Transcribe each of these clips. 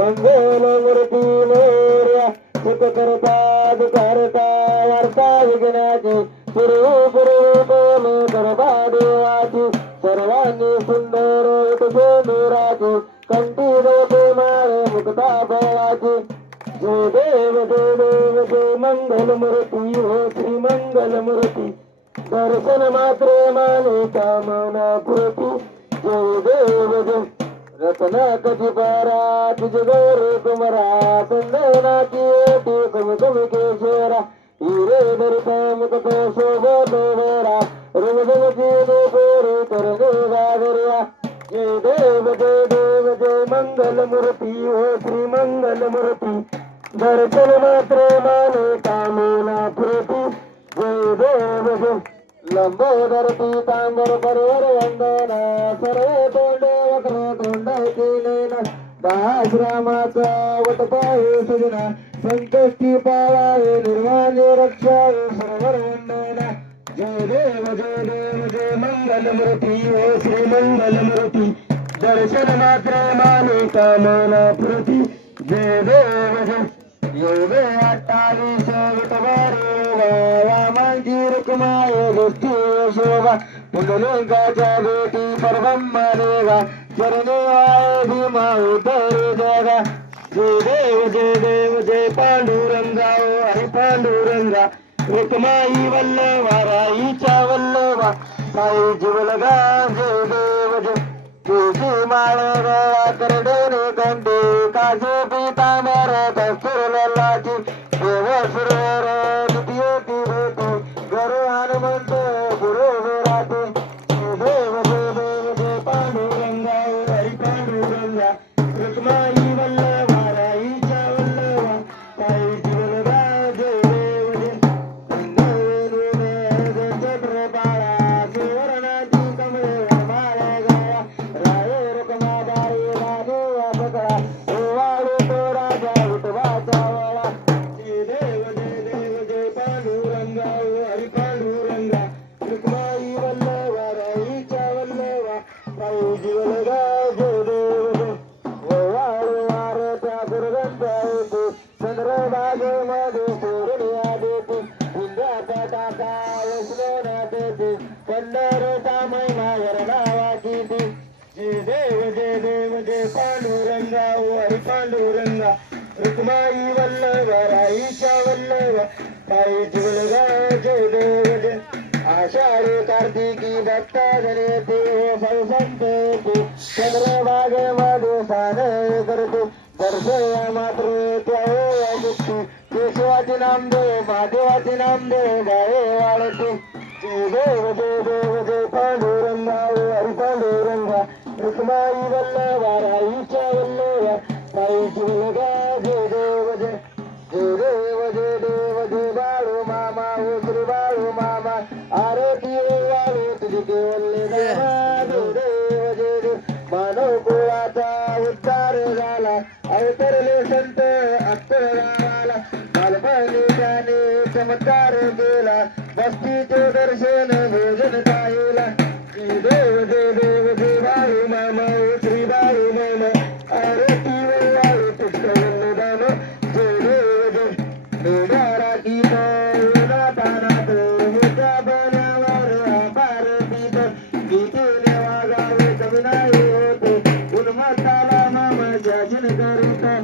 मंगल मूर्ती मोर्या सुख करता करता वार्ता विघ्नाची सुरू गुरु बोल करता देवाची सर्वांनी सुंदर तुझे निराची कंठी दोते माळे मुक्ता बळाची जय देव जय देव जय मंगल मूर्ती हो श्री मंगल मूर्ती. दर्शन मात्र माने कामना पूर्ती जय देव जय रत्ना कधी पारा तुझ गौर कुमरा चंदनाची ओटी कुमकुम केशरा हिरे भरत मुकत शोभत वेरा रुमधुमची गोरे तरणे गागरिया जय देव जय देव जय मंगल मूर्ती हो श्री मंगल मूर्ती दर्शन मात्र माने कामना प्रीती जय देव जय लंबोदर पीतांबर परवर वंदना सर्व तोंडे वक्र तोंड केलेला दाश्रामाचा वटपाय सुजना संकष्टी पाळावे निर्वाणे रक्षावे सर्वर वंदना जय देव जय देव जय मंगल मूर्ती ओ श्री मंगल मूर्ती दर्शन मात्र माने कामना प्रती जय देव जय योगे अठ्ठावीस विठवारे वामांची रुक्माय गोष्टी शोभा पुंडलिकाच्या भेटी परब्रह्म देवा चरणे आय भीमा उतर जगा. जय देव जय देव जय पांडुरंगा ओ अरे पांडुरंगा. रुक्माई वल्लवा राईच्या वल्लवा साई जीवलगा जय देव जय तुझी माळ करडे रे गंडे काजे पंढरचा महिमा नावाची ती. जे देव जे देव जे पांडुरंगा ओ हरी पांडुरंगा. रुक्माई वल्लभ राईच्या वल्लभ. पायी जुलगा जे देव जे. आषाढी कार्तिकी दत्ता जनेते ते. संत येते चंद्रभागेमध्ये सान करतो. दर्शया मात्र त्या केशवाचे नाम देव महादेवाचे नाम देव गाये वाढतो जय देव जय देव जय पांडुरंगा ओ गर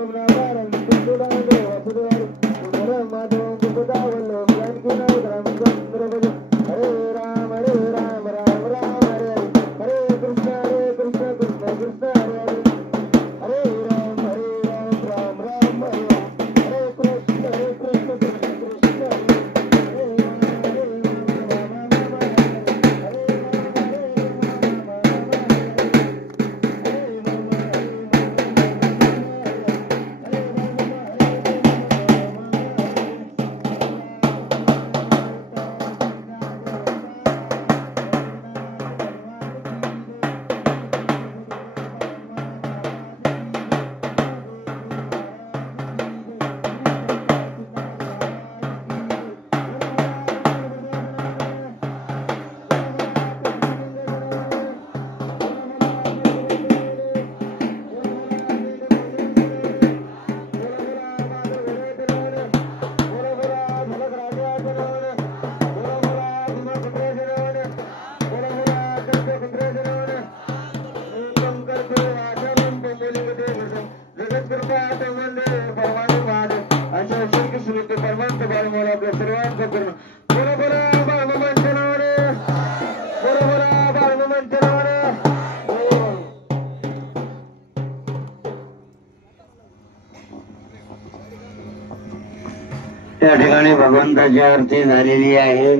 हरे या ठिकाणी भगवंताची आरती झालेली आहे.